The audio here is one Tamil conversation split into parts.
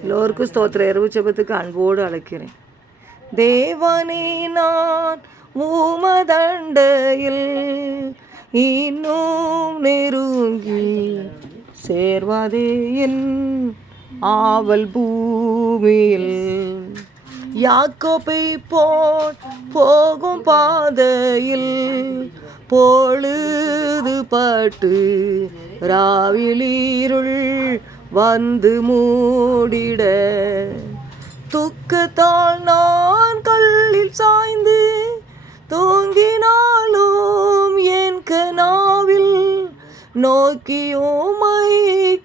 எல்லோருக்கும் ஸ்தோத்திர இரவு ஜெபத்துக்கு அன்போடு அழைக்கிறேன். தேவனே நான் உமதண்டையில் இன்னும் நெருங்கி சேர்வாதே என் ஆவல் பூமியில். யாக்கோப்பை போல் போகும் பாதையில் பொழுது பாட்டு ராவிலீருள் வந்து மூடிட. துக்கத்தால் நான் கல்லில் சாய்ந்து தூங்கினாலும் என் கனாவில் நோக்கியோமை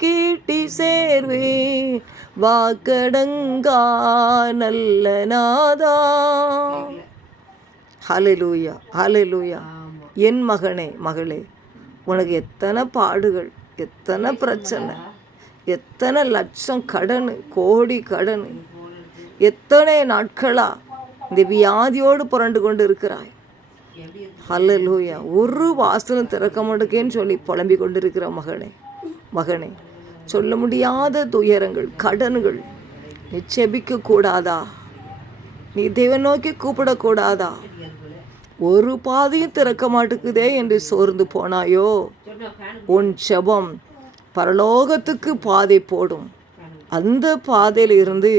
கீட்டி சேர்வே. வாக்கடங்கா நல்ல நாதா. ஹalleluya ஹalleluya. என் மகனே மகளே உனக்கு எத்தனை பாடுகள் எத்தனை பிரச்சனை. எத்தனை லட்சம் கடன் கோடி கடன் எத்தனை நாட்களா இந்த வியாதியோடு புரண்டு கொண்டு இருக்கிறாய் ஹல்லலூயா. ஒரு வாசலும் திறக்க மாட்டேன்னு சொல்லி புலம்பி கொண்டிருக்கிற மகனே மகனே சொல்ல முடியாத துயரங்கள் கடன்கள் நீ செபிக்க கூடாதா நீ தெய்வ நோக்கி கூப்பிடக்கூடாதா? ஒரு பாதையும் திறக்க மாட்டேங்குதே என்று சோர்ந்து போனாயோ? உன் செபம் பரலோகத்துக்கு பாதை போடும். அந்த பாதையில் இருந்து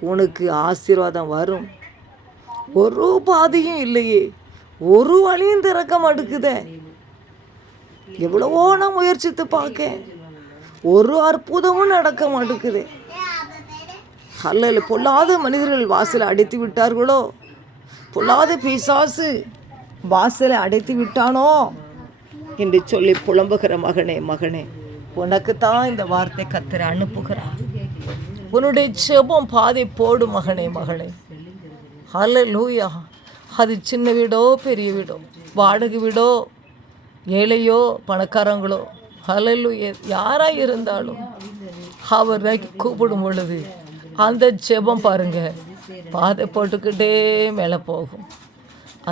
உனக்கு ஆசீர்வாதம் வரும். ஒரு பாதையும் இல்லையே. ஒரு வழியும் திறக்க மாட்டேங்குதே எவ்வளவோ நான் முயற்சித்து பார்க்கேன். ஒரு அற்புதமும் நடக்க மாட்டேங்குதே அல்ல பொல்லாத மனிதர்கள் வாசலை அடைத்து விட்டார்களோ? பொல்லாத பிசாசு வாசலை அடைத்து விட்டானோ? என்று சொல்லி புலம்புகிற மகனே மகனே. உனக்கு தான் இந்த வார்த்தை கத்திர அனுப்புகிறார். உன்னுடைய செபம் பாதை போடு மகனே மகளே. ஹல லூயா அது சின்ன வீடோ பெரிய வீடோ வாடகை வீடோ ஏழையோ பணக்காரங்களோ ஹலலு யாராக இருந்தாலும் அவரை கூப்பிடும் பொழுது அந்த ஜெபம் பாருங்க. பாதை போட்டுக்கிட்டே மேலே போகும்.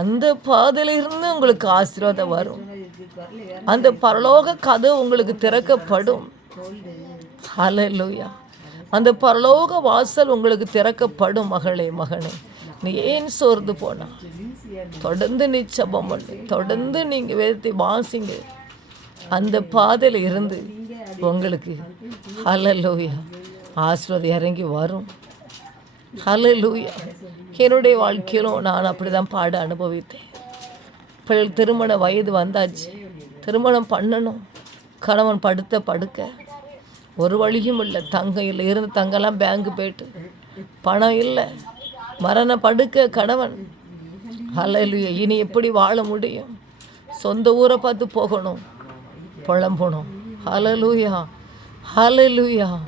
அந்த பாதையிலிருந்து உங்களுக்கு ஆசீர்வாதம் வரும். அந்த பரலோக கதை உங்களுக்கு திறக்கப்படும். ஹalleluya. அந்த பரலோக வாசல் உங்களுக்கு திறக்கப்படும் மகளே மகனே. நீ ஏன் சோர்ந்து போனா? தொடர்ந்து நீ ஜெபம் பண்ணு. தொடர்ந்து நீங்கள் வேதத்தை வாசிங்க. அந்த பாதையில் இருந்து உங்களுக்கு ஹalleluya. ஆசீர்வாதம் இறங்கி வரும். ஹalleluya. என்னுடைய வாழ்க்கையிலும் நான் அப்படி தான் பாட அனுபவித்தேன். பிள்ளை திருமண வயது வந்தாச்சு. திருமணம் பண்ணணும். கணவன் படுத்த படுக்க. ஒரு வழியும் இல்லை. தங்கம் இல்லை. இருந்து தங்கெல்லாம் பேங்க்கு போயிட்டு. பணம் இல்லை. மரண படுக்க கணவன். ஹalleluya. இனி எப்படி வாழ முடியும்? சொந்த ஊரை பார்த்து போகணும். புலம்பணும். ஹலலூயா ஹலலூயா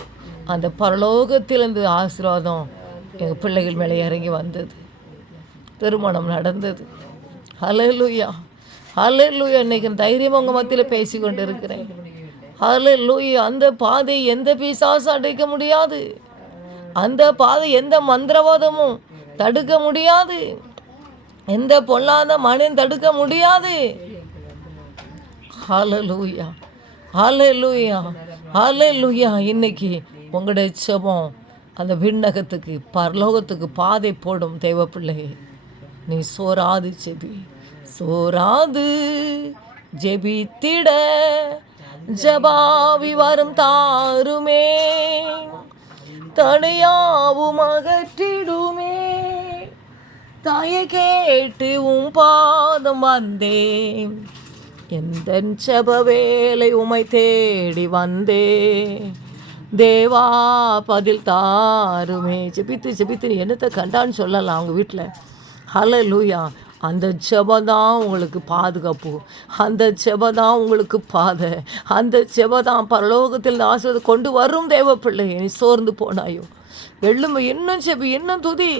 அந்த பரலோகத்திலிருந்து ஆசீர்வாதம் எங்கள் பிள்ளைகள் மேலே இறங்கி வந்தது. திருமணம் நடந்தது. ஹalleluya ஹalleluya இன்னைக்கு தைரியம் உங்கள் மத்தியில் பேசி கொண்டு இருக்கிறேன் ஹalleluya அந்த பாதை எந்த பிசாசும் அடைக்க முடியாது. அந்த பாதை எந்த மந்திரவாதமும் தடுக்க முடியாது. எந்த பொல்லாத மனிதன் தடுக்க முடியாது. ஹalleluya ஹalleluya ஹalleluya இன்னைக்கு உங்களுடைய செபம் அந்த விண்ணகத்துக்கு பரலோகத்துக்கு பாதை போடும் தெய்வ நீ சோராது செபி சோராது ஜெபித்திட. ஜபாவி வரும் தாருமே. தனியாவும் அகற்றிடுமே தாயை கேட்டு உம் பாதம் வந்தேன். எந்த செப வேலை உமை தேடி வந்தே. தேவா பதில் தாருமே. ஜெபித்து ஜெபித்து நீ என்னத்தை கண்டான்னு சொல்லலாம் அவங்க வீட்டில் ஹலோ லூயா அந்த செபதான் தான் உங்களுக்கு பாதுகாப்பு. அந்த ஜெபம் தான் உங்களுக்கு பாதை. அந்த ஜெபம் தான் பரலோகத்தில் ஆசிரியர் கொண்டு வரும் தேவ பிள்ளை நீ சோர்ந்து போனாயோ. எழுமை இன்னும் செபி இன்னும் துதி.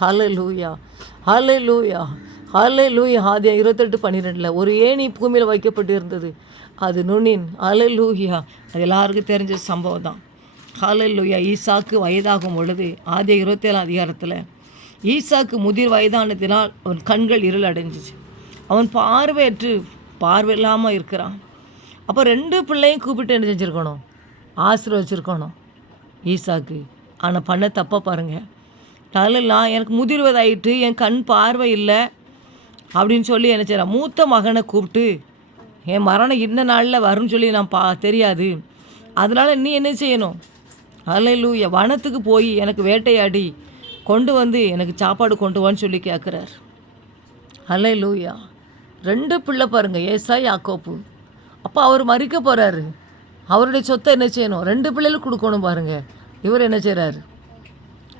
ஹலே லூயா ஹலே லூயா ஹலை லூயா ஆதியா இருபத்தெட்டு பன்னிரெண்டில் ஒரு ஏணி பூமியில் வைக்கப்பட்டு இருந்தது அது நுண்ணின் அலை லூயா அது எல்லாருக்கும் தெரிஞ்ச சம்பவம் தான். ஹலை லூயா ஈசாக்கு வயதாகும் பொழுது ஆதிய இருபத்தேழாம் அதிகாரத்தில் ஈசாக்கு முதிர் வயதானதினால் அவன் கண்கள் இருள் அடைஞ்சிச்சு. அவன் பார்வையற்று பார்வை இல்லாமல் இருக்கிறான். அப்போ ரெண்டு பிள்ளையும் கூப்பிட்டு என்ன செஞ்சுருக்கணும்? ஆசீர்வச்சிருக்கணும் ஈசாக்கு ஆனால் பண்ண தப்பாக பாருங்கள் நான் எனக்கு முதிர்வதாயிட்டு என் கண் பார்வை இல்லை அப்படின்னு சொல்லி என்ன செய்கிறான் மூத்த மகனை கூப்பிட்டு என் மரணம் இன்ன நாளில் வரும்னு சொல்லி நான் பா தெரியாது. அதனால் நீ என்ன செய்யணும்? அலையிலூய வனத்துக்கு போய் எனக்கு வேட்டையாடி. கொண்டு வந்து எனக்கு சாப்பாடு கொண்டு வான்னு சொல்லி கேட்குறார் லூயா ரெண்டு பிள்ளை பாருங்க ஏசா யாக்கோப்பு அப்போ அவர் மறிக்க போகிறாரு அவருடைய சொத்தை என்ன செய்யணும்? ரெண்டு பிள்ளைகளுக்கு கொடுக்கணும் பாருங்க. இவர் என்ன செய்கிறாரு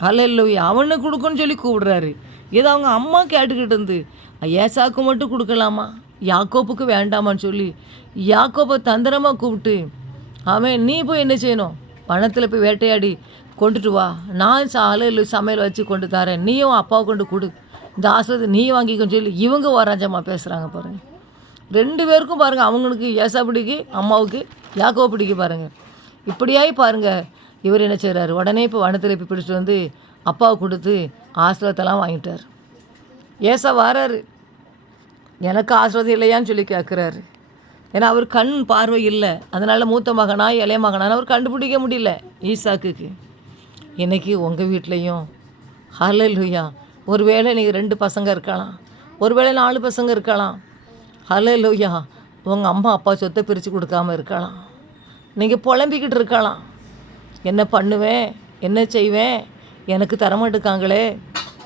அலையிலூயா அவனுக்கு கொடுக்கணும்னு சொல்லி கூப்பிடுறாரு. இதை அவங்க அம்மா கேட்டுக்கிட்டு இருந்து ஏசாவுக்கு மட்டும் கொடுக்கலாமா? யாக்கோப்புக்கு வேண்டாமான்னு சொல்லி யாக்கோப்பை தந்திரமாக கூப்பிட்டு அவன் நீ போய் என்ன செய்யணும்? பணத்தில் போய் வேட்டையாடி கொண்டுட்டு வா. நான் சாலையில் சமையல் வச்சு கொண்டு தரேன். நீயும் அப்பாவை கொண்டு கொடு. இந்த ஆசிரியத்தை நீ வாங்கிக்கன்னு சொல்லி இவங்க வராஞ்சம்மா பேசுகிறாங்க பாருங்கள் ரெண்டு பேருக்கும் பாருங்கள் அவங்களுக்கு ஏசா பிடிக்கு அம்மாவுக்கு யாக்கோ பிடிக்கு பாருங்கள் இப்படியாய் பாருங்கள் இவர் என்ன செய்கிறாரு உடனே இப்போ வனத்தில் இப்போ பிடிச்சிட்டு வந்து அப்பாவை கொடுத்து ஆசிரியத்தெல்லாம் வாங்கிட்டார். ஏசா வராரு. எனக்கு ஆசிரதம் இல்லையான்னு சொல்லி கேட்குறாரு ஏன்னா அவர் கண் பார்வை இல்லை. அதனால் மூத்த மகனா இளைய மகனான்னு அவர் கண்டுபிடிக்க முடியல. ஈசாக்குக்கு. இன்றைக்கி உங்கள் வீட்லேயும் ஹலலுயா ஒருவேளை நீங்கள் ரெண்டு பசங்க இருக்கலாம். ஒருவேளை நாலு பசங்க இருக்கலாம். ஹலலுயா உங்கள் அம்மா அப்பா சொத்தை பிரித்து கொடுக்காம இருக்கலாம். நீங்கள் புலம்பிக்கிட்டு இருக்கலாம். என்ன பண்ணுவேன்? என்ன செய்வேன்? எனக்கு தரமாட்டுக்காங்களே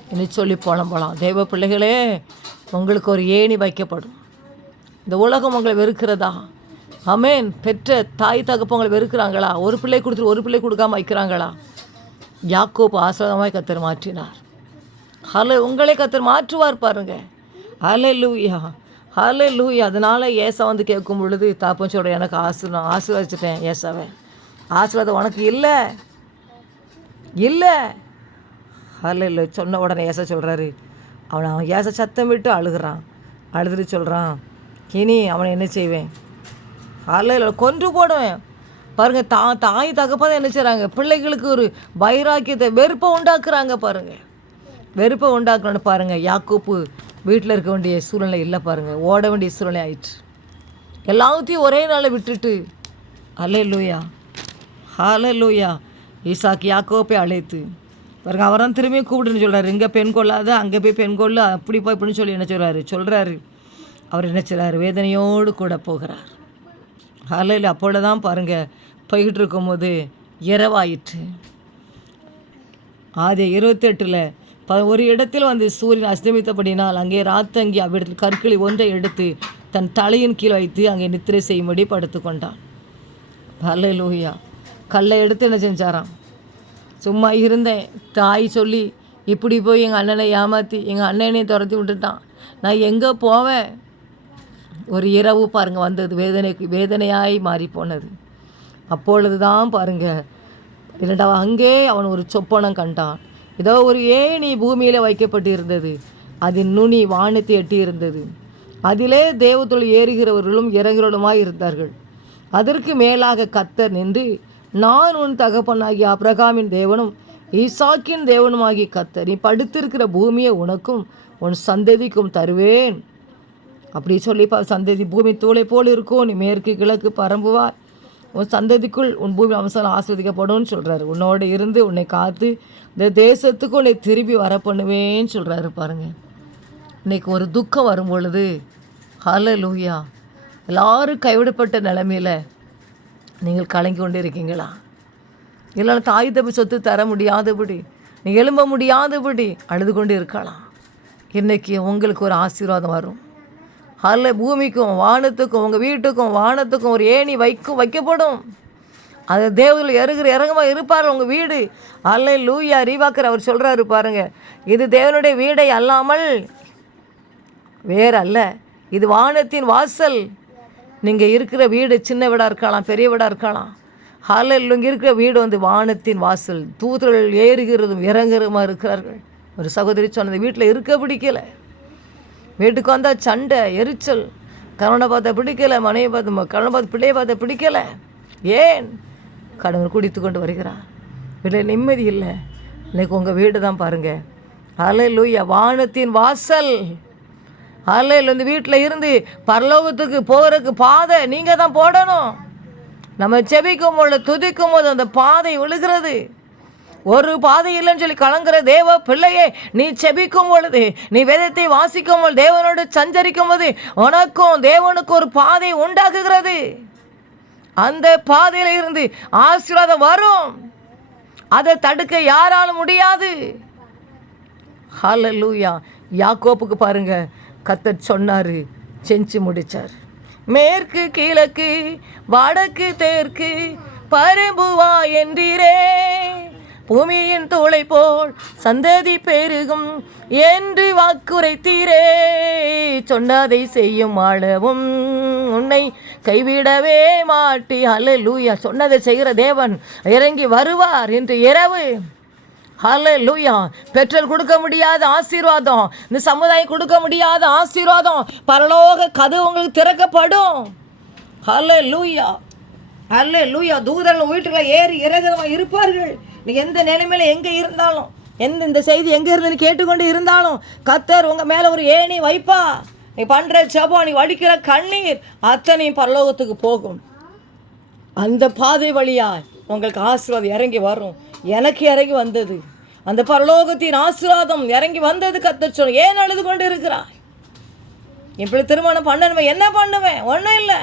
என்ன சொல்லி புலம்பலாம். தெய்வ பிள்ளைகளே உங்களுக்கு ஒரு ஏணி வைக்கப்படும். இந்த உலகம் உங்களை வெறுக்கிறதா? அமேன் பெற்ற தாய் தகப்பங்களை வெறுக்கிறாங்களா? ஒரு பிள்ளை கொடுத்துட்டு ஒரு பிள்ளை கொடுக்காம வைக்கிறாங்களா? யாக்கோப்பு ஆசிரதமாய் கத்தர் மாற்றினார். ஹலோ உங்களே கத்தர் மாற்றுவார் பாருங்க. ஹலே லூயா ஹலே லூயா அதனால் ஏசா வந்து கேட்கும் பொழுது தாப்பம் சொல்கிறேன் எனக்கு ஆசிரம் நான் ஆசீர்வதிச்சிட்டேன் ஏசாவை. ஆசீர்வாதம் உனக்கு இல்லை. இல்லை. ஹலே இல்லை சொன்ன உடனே ஏசா சொல்கிறாரு அவன் அவன் ஏச சத்தம் விட்டு அழுகிறான். அழுதுட்டு சொல்கிறான் இனி அவனை என்ன செய்வேன்? அல்ல கொன்று போடுவேன். பாருங்கள் தா தாய் தகப்பதை என்ன செய்கிறாங்க பிள்ளைகளுக்கு ஒரு வைராக்கியத்தை வெறுப்பை உண்டாக்குறாங்க பாருங்கள் வெறுப்பை உண்டாக்குறோன்னு பாருங்கள் யாக்கூப்பு வீட்டில் இருக்க வேண்டிய சூழ்நிலை இல்லை பாருங்கள் ஓட வேண்டிய சூழ்நிலை ஆயிடுச்சு எல்லாத்தையும் ஒரே நாளில் விட்டுட்டு அல்ல லூயா ஹாலே லூயா ஈசாக்கு யாக்கோப்பை அழைத்து பாருங்க அவரும் திரும்பியும் கூப்பிடுன்னு சொல்கிறாரு இங்கே பெண் கொள்ளாத அங்கே போய் பெண் கொள்ளு அப்படி போய் இப்படின்னு சொல்லி என்ன சொல்கிறாரு சொல்கிறாரு அவர் என்ன செய்கிறார் வேதனையோடு கூட போகிறார். காலையில் அப்பொழுது தான் பாருங்கள் போய்கிட்டு இருக்கும்போது இரவாயிற்று. ஆதி இருபத்தெட்டில் ப ஒரு இடத்தில் வந்து சூரியன் அஸ்தமித்தபடினால் அங்கே ராத்தங்கி அவ்விடத்தில் கற்களை ஒன்றை எடுத்து தன் தலையின் கீழ் வைத்து அங்கே நித்திரை செய்யும்படி படுத்து கொண்டான். பல்ல லூயா கல்லை எடுத்து என்ன செஞ்சாராம்? சும்மா இருந்தேன். தாய் சொல்லி இப்படி போய் எங்கள் அண்ணனை ஏமாற்றி எங்கள் அண்ணனையும் துரத்தி விட்டுட்டான். நான் எங்கே போவேன்? ஒரு இரவு பாருங்கள் வந்தது வேதனைக்கு வேதனையாய் மாறி போனது அப்பொழுது தான் பாருங்கள் இரண்டாவது அங்கே அவன் ஒரு சொப்பனம் கண்டான். ஏதோ ஒரு ஏணி பூமியில் வைக்கப்பட்டு இருந்தது அதன் நுனி வானத்தை எட்டி இருந்தது அதிலே தேவத்துள் ஏறுகிறவர்களும் இறங்குறவர்களுமாய் இருந்தார்கள். அதற்கு மேலாக கத்தர் நின்று நான் உன் தகப்பனாகிய அப்ரகாமின் தேவனும் ஈசாக்கின் தேவனுமாகிய கத்தர் நீ படுத்திருக்கிற பூமியை உனக்கும் உன் சந்ததிக்கும் தருவேன். அப்படி சொல்லி சந்ததி பூமி தூளை போல் இருக்கும். நீ மேற்கு கிழக்கு பரம்புவார் உன் சந்ததிக்குள் உன் பூமி அம்சம் ஆஸ்வதிக்கப்படும்னு சொல்கிறாரு உன்னோட இருந்து உன்னை காத்து இந்த தேசத்துக்கு உன்னை திரும்பி வர பண்ணுவேன்னு சொல்கிறாரு பாருங்க. இன்னைக்கு ஒரு துக்கம் வரும் பொழுது ஹல லூயா எல்லாரும் கைவிடப்பட்ட நிலமையில் நீங்கள் கலங்கி கொண்டு இருக்கீங்களா? இல்லைன்னா தாய் தப்பு சொத்து தர முடியாதபடி நீ எழும்ப முடியாதபடி அழுது கொண்டு இருக்கலாம். இன்றைக்கி உங்களுக்கு ஒரு ஆசீர்வாதம் வரும். அல்ல பூமிக்கும் வானத்துக்கும் உங்கள் வீட்டுக்கும் வானத்துக்கும் ஒரு ஏணி வைக்கும் வைக்கப்படும். அது தேவதில் இறங்குற இறங்கமா இருப்பார் உங்கள் வீடு. அல்ல லூயா ரீவாக்கர் அவர் சொல்கிறாரு பாருங்க. இது தேவனுடைய வீடை அல்லாமல் வேறு அல்ல இது வானத்தின் வாசல். நீங்கள் இருக்கிற வீடு சின்ன வீடாக இருக்கலாம் பெரிய வீடாக இருக்கலாம். ஹாலில் இங்கே இருக்கிற வீடு வந்து வானத்தின் வாசல். தூதர்கள் ஏறுகிறதும் இறங்குறதுமா இருக்கிறார்கள். ஒரு சகோதரி சொன்னது வீட்டில் இருக்க பிடிக்கலை. வீட்டுக்கு வந்தால் சண்டை எரிச்சல். கணவனை பார்த்தா பிடிக்கல மனைவி பார்த்து கணவனை பார்த்து பிள்ளையை பார்த்தா பிடிக்கல. ஏன்? கடவுள் குடித்து கொண்டு வருகிறார். வீட்டில் நிம்மதி இல்லை. இன்னைக்கு உங்கள் வீடு தான் பாருங்கள் அலை லூயா வானத்தின் வாசல். அலையில் வந்து வீட்டில் இருந்து பரலோகத்துக்கு போகிறதுக்கு பாதை நீங்கள் தான் போடணும். நம்ம செபிக்கும் போது துதிக்கும் போது அந்த பாதை விழுகிறது. ஒரு பாதை இல்லைன்னு சொல்லி கலங்குற தேவ பிள்ளையே நீ செபிக்கும் பொழுது நீ வேதத்தை வாசிக்கும் பொழுது தேவனோடு சஞ்சரிக்கும் போது உனக்கும் தேவனுக்கு ஒரு பாதை உண்டாக்குகிறது. அந்த பாதையில் இருந்து ஆசீர்வாதம் வரும். அதை தடுக்க யாராலும் முடியாது. ஹலலூயா யாக்கோப்புக்கு பாருங்க கத்தர் சொன்னார் செஞ்சு முடிச்சார். மேற்கு கிழக்கு வடக்கு தெற்கு பரம்புவா என்றீரே. பூமியின் தோளை போல் சந்ததி பெருகும். என்று வாக்குரைத்தீரே சொன்னதை செய்யும் ஆளவும் உன்னை கைவிடவே மாட்டி. அல்லேலூயா சொன்னதை செய்கிற தேவன் இறங்கி வருவார் என்று இரவு. ஹalleluya பெற்றோர் கொடுக்க முடியாத ஆசீர்வாதம் இந்த சமுதாயம் கொடுக்க முடியாத ஆசீர்வாதம் பரலோக கதவு உங்களுக்கு திறக்கப்படும். ஹalleluya லூயா தூதர்கள் வீட்டுக்குள்ள ஏறி இறங்குறவங்க இருப்பார்கள். நீ எந்த நிலைமையில எங்கே இருந்தாலும் எந்த இந்த செய்தி எங்கே இருந்து கேட்டுக்கொண்டு இருந்தாலும் கத்தர் உங்கள் மேலே ஒரு ஏணி வைப்பா. நீ பண்ணுற செபம் நீ வடிக்கிற கண்ணீர் அத்தனையும் பரலோகத்துக்கு போகும். அந்த பாதை வழியாய் உங்களுக்கு ஆசீர்வாதம் இறங்கி வரும். எனக்கு இறங்கி வந்தது. அந்த பரலோகத்தின் ஆசீர்வாதம் இறங்கி வந்தது கத்தர் சொன்ன ஏன் அழுது கொண்டு இருக்கிறாய் இப்படி திருமணம் பண்ணணுமே என்ன பண்ணுவேன்? ஒன்றும் இல்லை.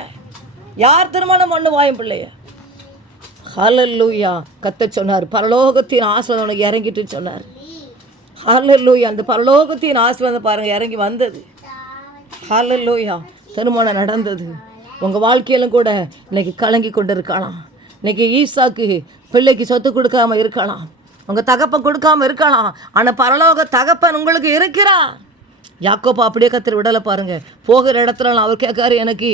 யார் திருமணம் பண்ணுவா என் பிள்ளைய? ஹலல்லூயா கத்த சொன்னார் பரலோகத்தின் ஆசீர்வாதம் உனக்கு இறங்கிட்டு சொன்னார். ஹலல்லூயா அந்த பரலோகத்தின் ஆசீர்வாதம் பாருங்கள் இறங்கி வந்தது. ஹலல்லூயா திருமணம் நடந்தது. உங்கள் வாழ்க்கையிலும் கூட இன்னைக்கு கலங்கி கொண்டு இருக்கலாம் இன்னைக்கு ஈசாக்கு பிள்ளைக்கு சொத்து கொடுக்காம இருக்கலாம். உங்கள் தகப்பன் கொடுக்காம இருக்கலாம். ஆனால் பரலோக தகப்பன் உங்களுக்கு இருக்கிறார். யாக்கோப்பா அப்படியே கத்திர விடலை பாருங்கள் போகிற இடத்துல அவர் கேட்காரு எனக்கு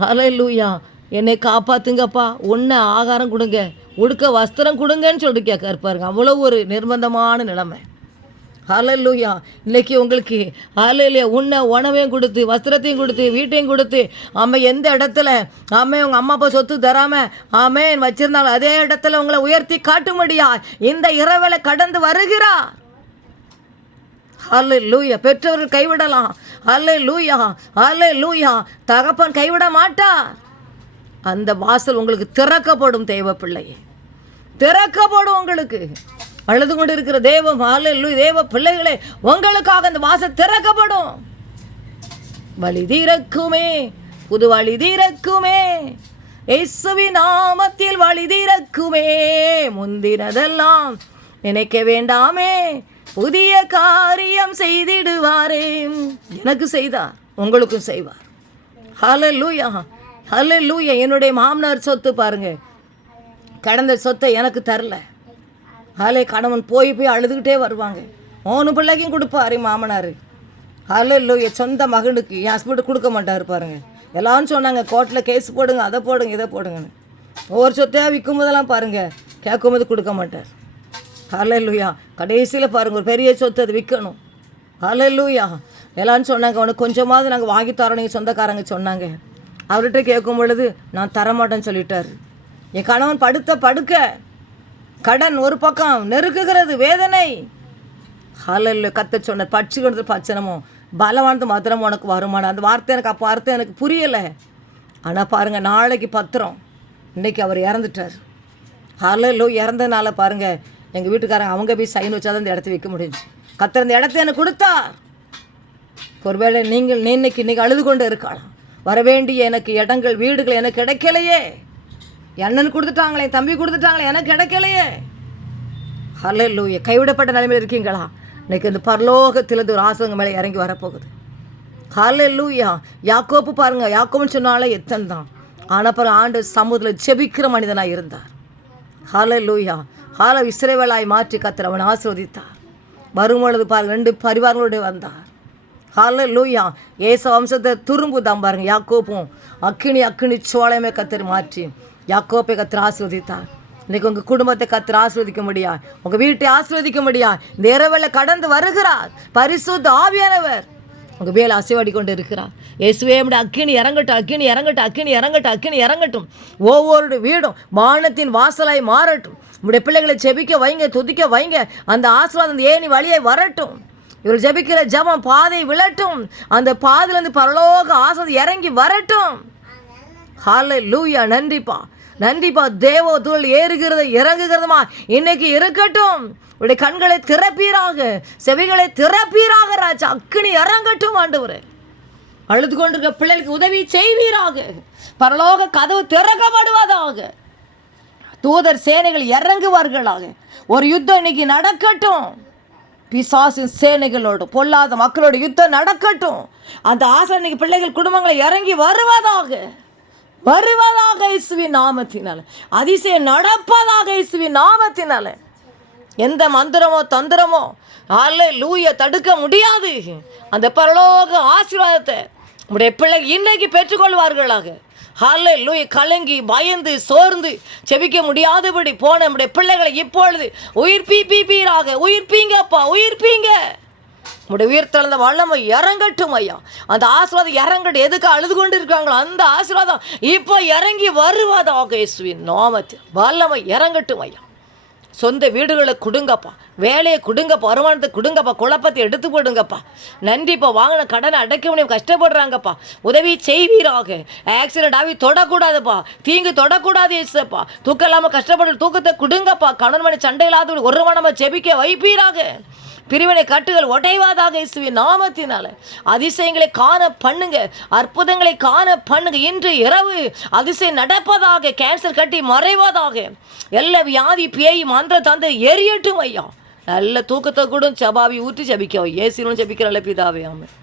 ஹalleluya. என்னை காப்பாத்துங்கப்பா. ஒன்று ஆகாரம் கொடுங்க. உடுக்க வஸ்திரம் கொடுங்கன்னு சொல்லிட்டு கேட்காரு பாருங்க. அவ்வளோ ஒரு நிர்பந்தமான நிலைமை. ஹalleluya. இன்னைக்கு உங்களுக்கு ஹalleluya. உன்னை உணவையும் கொடுத்து வஸ்திரத்தையும் கொடுத்து வீட்டையும் கொடுத்து ஆமை எந்த இடத்துல ஆமே உங்கள் அம்மா அப்பா சொத்து தராம ஆமே வச்சுருந்தாலும் அதே இடத்துல உங்களை உயர்த்தி காட்டும்படியா இந்த இரவில் கடந்து வருகிறா? அல்ல லூயா பெற்றோர்கள் கைவிடலாம். அல்ல லூயா அல்ல லூயா தகப்பன் கைவிட மாட்டார். அந்த வாசல் உங்களுக்கு திறக்கப்படும் தேவ பிள்ளையே திறக்கப்படும் உங்களுக்கு. அழுது கொண்டு இருக்கிற தேவ மாலு தேவ பிள்ளைகளே உங்களுக்காக அந்த வாசல் திறக்கப்படும். வழி தீரக்குமே புது வழி தீரக்குமே இயேசுவி நாமத்தில் வழி தீரக்குமே முந்தினதெல்லாம் நினைக்க வேண்டாமே புதிய காரியம் செய்திடுவாரே. எனக்கு செய்தார் உங்களுக்கும் செய்வார். அல்ல ஹalleluya என்னுடைய மாமனார் சொத்து பாருங்க. கடந்த சொத்தை எனக்கு தரல. ஹாலே கணவன் போய் போய் அழுதுகிட்டே வருவாங்க. மூணு பிள்ளைக்கும் கொடுப்பாரு மாமனார். ஹalleluya சொந்த மகனுக்கு என் ஹஸ்பண்ட் கொடுக்க மாட்டார் பாருங்க. எல்லாரும் சொன்னாங்க கோர்ட்டில் கேஸ் போடுங்க அதை போடுங்க இதை போடுங்கன்னு. ஒவ்வொரு சொத்தையாக விற்கும் போதெல்லாம் பாருங்க கேட்கும்போது கொடுக்க மாட்டார். ஹalleluya கடைசியில் பாருங்கள் ஒரு பெரிய சொத்து அது விற்கணும் ஹalleluya எல்லாரும் சொன்னாங்க உனக்கு கொஞ்சமாவது நாங்கள் வாங்கி தரோம் நீங்கள் சொந்தக்காரங்க சொன்னாங்க. அவர்கிட்ட கேட்கும் பொழுது நான் தரமாட்டேன்னு சொல்லிட்டார். என் கணவன் படுத்த படுக்க கடன் ஒரு பக்கம் நெருக்குகிறது வேதனை. ஹாலில் கத்த சொன்ன பட்சிக்கிறது பச்சனமோ பலவானது மதுரம் உனக்கு வருமானம். அந்த வார்த்தை எனக்கு அப்போ வார்த்தை எனக்கு புரியலை. ஆனால் பாருங்கள் நாளைக்கு பத்திரம். இன்றைக்கி அவர் இறந்துட்டார். ஹalleluya இறந்ததுனால பாருங்கள் எங்கள் வீட்டுக்காரங்க அவங்க போய் சைன் வச்சா தான் இந்த இடத்த விற்க முடிஞ்சு. கத்தர் இந்த இடத்த எனக்கு கொடுத்தா ஒருவேளை நீங்கள் நீ இன்னைக்கு இன்றைக்கி அழுது கொண்டு இருக்கலாம். வரவேண்டிய எனக்கு இடங்கள் வீடுகள் எனக்கு கிடைக்கலையே. அண்ணன் கொடுத்துட்டாங்களே தம்பி கொடுத்துட்டாங்களே எனக்கு கிடைக்கலையே. ஹalleluya. கைவிடப்பட்ட நிலைமையில் இருக்கீங்களா? இன்னைக்கு இந்த பரலோகத்திலிருந்து ஒரு ஆசங்க மேலே இறங்கி வரப்போகுது. ஹalleluya. யாக்கோப்பு பாருங்க யாக்கோன்னு சொன்னாலே எத்தனை தான். ஆனால் பிறகு ஆண்டு சமூகத்தில் ஜெபிக்கிற மனிதனாக இருந்தார். லூயா ஹால இஸ்ரேவேலாய் மாற்றி கத்துற அவன் ஆசிர்வதித்தார். வரும்பொழுது பாருங்கள் ரெண்டு பரிவாரங்களோடு வந்தார். கால லூயா ஏசு வம்சத்தை துரும்புதான் பாருங்க. யாக்கோப்பும் அக்கினி அக்கினி சோழமே கத்திர மாற்றி. யாக்கோப்பை கத்திர ஆசிர்வதித்தார். இன்னைக்கு உங்கள் குடும்பத்தை கத்திர ஆசிர்வதிக்க முடியா? உங்கள் வீட்டை ஆசிர்வதிக்க முடியா? இந்த இரவில் கடந்து வருகிறார். பரிசுத்த ஆவியானவர். உங்கள் மேலே அசைவாடி கொண்டு இருக்கிறார். இயேசுவே நம்முடைய அக்கினி இறங்கட்டும் அக்கினி இறங்கட்டும் அக்கினி இறங்கட்டும் அக்கினி இறங்கட்டும். ஒவ்வொரு வீடும் வானத்தின் வாசலாய் மாறட்டும். நம்முடைய பிள்ளைகளை செபிக்க வைங்க துதிக்க வைங்க. அந்த ஆசீர்வாதம் ஏனி ஏணி வழியை வரட்டும். இவர் ஜபிக்கிற ஜபம் பாதை விழட்டும். அந்த பாதையிலேருந்து பரலோக ஆசை இறங்கி வரட்டும். ஹாலை லூயா நன்றிப்பா. நன்றிப்பா. தேவ தூள் ஏறுகிறது இறங்குகிறதுமா இன்னைக்கு இருக்கட்டும். உடைய கண்களை திறப்பீராக. செவிகளை திறப்பீராக ராஜா. அக்கினி இறங்கட்டும் ஆண்டவரே. அழுது கொண்டிருக்க பிள்ளைகளுக்கு உதவி செய்வீராக. பரலோக கதவு திறக்கப்படுவதாக. தூதர் சேனைகள் இறங்குவார்களாக. ஒரு யுத்தம் இன்னைக்கு நடக்கட்டும். பிசாசின் சேனைகளோடு பொல்லாத மக்களோட யுத்தம் நடக்கட்டும். அந்த ஆசை இன்னைக்கு பிள்ளைகள் குடும்பங்களை இறங்கி வருவதாக வருவதாக இசுவி நாமத்தினால. அதிசயம் நடப்பதாக இசுவி நாமத்தினால. எந்த மந்திரமோ தந்திரமோ அல்ல லூய தடுக்க முடியாது. அந்த பரலோக ஆசீர்வாதத்தை உடைய பிள்ளைகள் இன்னைக்கு பெற்றுக்கொள்வார்களாக. ஹல்லே லூய் கலங்கி பயந்து சோர்ந்து செபிக்க முடியாதபடி போன நம்முடைய பிள்ளைகளை இப்பொழுது உயிர் பீ பீ பீராக உயிர் பீங்கப்பா உயிர் உடைய உயிர் தளர்ந்த வல்லமை இறங்கட்டும் ஐயா. அந்த ஆசீர்வாதம் இறங்கட்டும். எதுக்கு அழுது கொண்டு இருக்காங்களோ அந்த ஆசீர்வாதம். இப்போ இறங்கி வருவாதா இயேசுவின் நாமத்தில். வல்லமை இறங்கட்டும் ஐயா. சொந்த வீடுகளை கொடுங்கப்பா. வேலையை கொடுங்கப்பா வருமானத்தை கொடுங்கப்பா குழப்பத்தை எடுத்து போடுங்கப்பா நன்றிப்பா வாங்கின கடனை அடைக்க முடியும் கஷ்டப்படுறாங்கப்பா. உதவி செய்வீராக. ஆக்சிடென்ட் ஆகி தொடக்கூடாதுப்பா. தீங்கு தொடக்கூடாது இயேசுப்பா. தூக்கம் இல்லாமல் கஷ்டப்படுற தூக்கத்தை கொடுங்கப்பா. கணவன் மணி சண்டை இல்லாத ஒரு மனமாக செபிக்க வைப்பீராக. பிரிவினை கட்டுகள் உடைவாதாக இயேசுவின் நாமத்தினால. அதிசயங்களை காண பண்ணுங்க. அற்புதங்களை காண பண்ணுங்க. இன்று இரவு அதிசயம் நடப்பதாக கேன்சர் கட்டி மறைவதாக எல்லா வியாதி பேய் மந்திர தந்தை எரியட்டும் ஐயா. நல்ல தூக்கத்தை கூட சபாவி ஊற்றி ஜபிக்கோ ஏசிலும் ஜபிக்கிற பிதாவே ஆமென்.